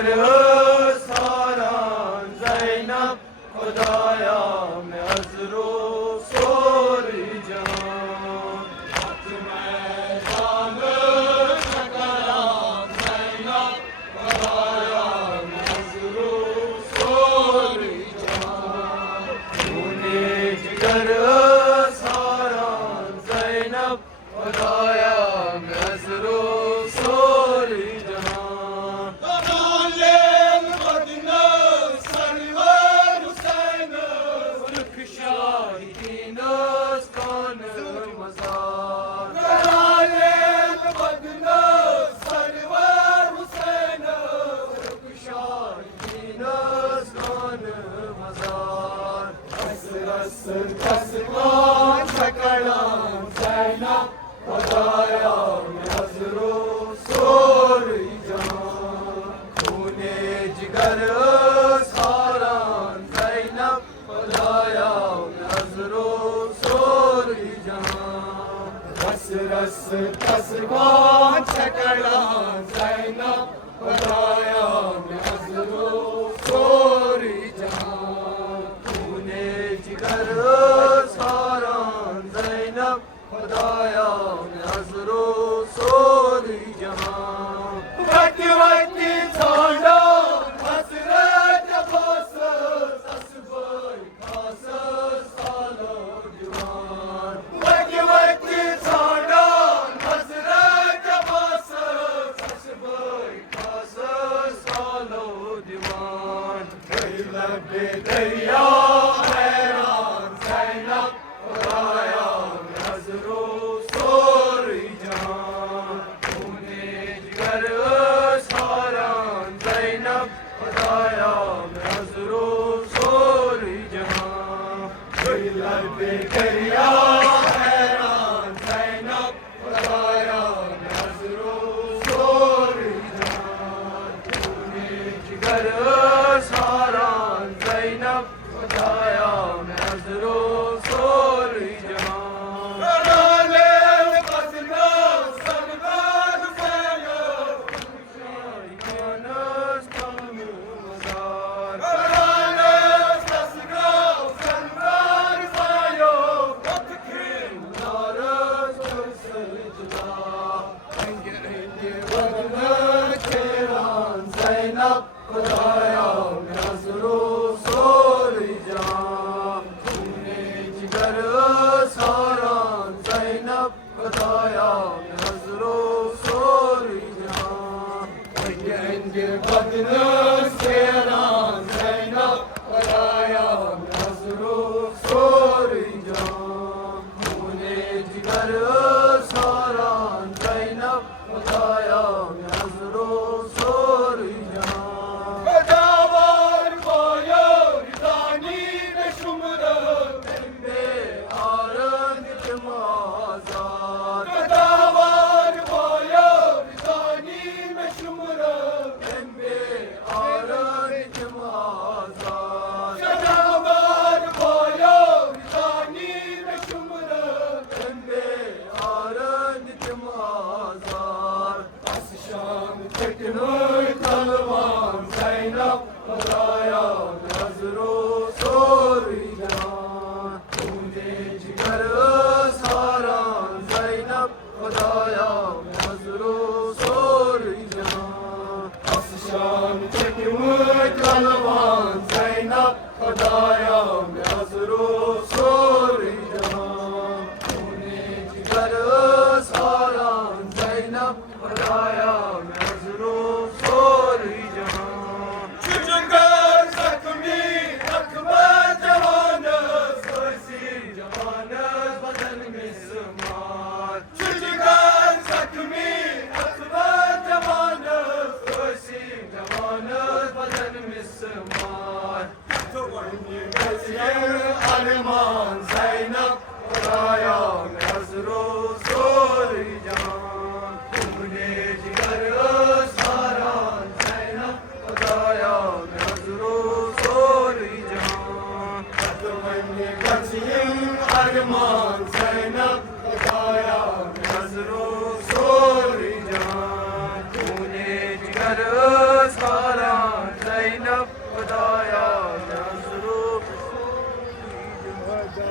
जिगर सारान ज़ैनब खुदाया में अज़रो सोरी जान मैदान सकरा ज़ैनब खुदाया में अज़रो सोरी जान तूने जिगर सारान ज़ैनब खुदाया में अज़रो सोरी कसमान सकड़ान ज़ैनब खुदाया में अज़रो सोरी जान खूने जिगर सारान ज़ैनब खुदाया में अज़रो सोरी जान रस रस कसमान सकड़ान ज़ैनब खुदाया में अज़रो सोरी जान खूने जिगर सारान ज़ैनब खुदाया में अज़रो सोरी जहां वक्त वक्त छोड़ो हसरत बसस असबई खासस सालो दीवान वक्त वक्त छोड़ो हसरत बसस असबई खासस सालो दीवान लबे दरिया हैरान ज़ैनब खुदाया में अज़रो सोरी जान तूने जिगर सारान ज़ैनब खुदाया में अज़रो सोरी जान लबे दरिया हैरान ज़ैनब खुदाया में अज़रो सोरी जान तूने जिगर सारान ज़ैनब खुदाया में अज़रो सोरी जान ज़ैनब खुदाया में अज़रो सोरी जान तूने जिगर सारान ज़ैनब खुदाया में अज़रो सोरी जान बदन सेरान ज़ैनब खुदाया में अज़रो सोरी जान तूने जिगर सारान ज़ैनब खुदाया में अज़रो सोरी जान खुदावर बोयो रिदानी में शुमर बे आरंग जमाज़ार खुदावर बोयो रिदानी में शुमर बे आरंग जमाज़ार खुदावर बोयो रिदानी में शुमर बे आरंग जमाज़ार शाम तकनोय तलवान ज़ैनब खुदाया में अज़रो सोरी जान तूने जिगर सारान ज़ैनब खुदाया में अज़रो सोरी जान शाम तकनोय तलवान ज़ैनब खुदाया में अज़रो सोरी जान तूने जिगर सारान ज़ैनब खुदाया में अज़रो सोरी जान जिगर ज़ख्मी अकबर जवानस वसी जवानस बदन में समार जिगर ज़ख्मी अकबर जवानस वसी जवानस बदन में समार तो वही अरमान ज़ैनब खुदाया में अज़रो सोरी जान तूने जिगर सारान ज़ैनब खुदाया में अज़रो सोरी जान अरमान ज़ैनब खुदाया में अज़रो सोरी जान तूने जिगर सारान खुदाया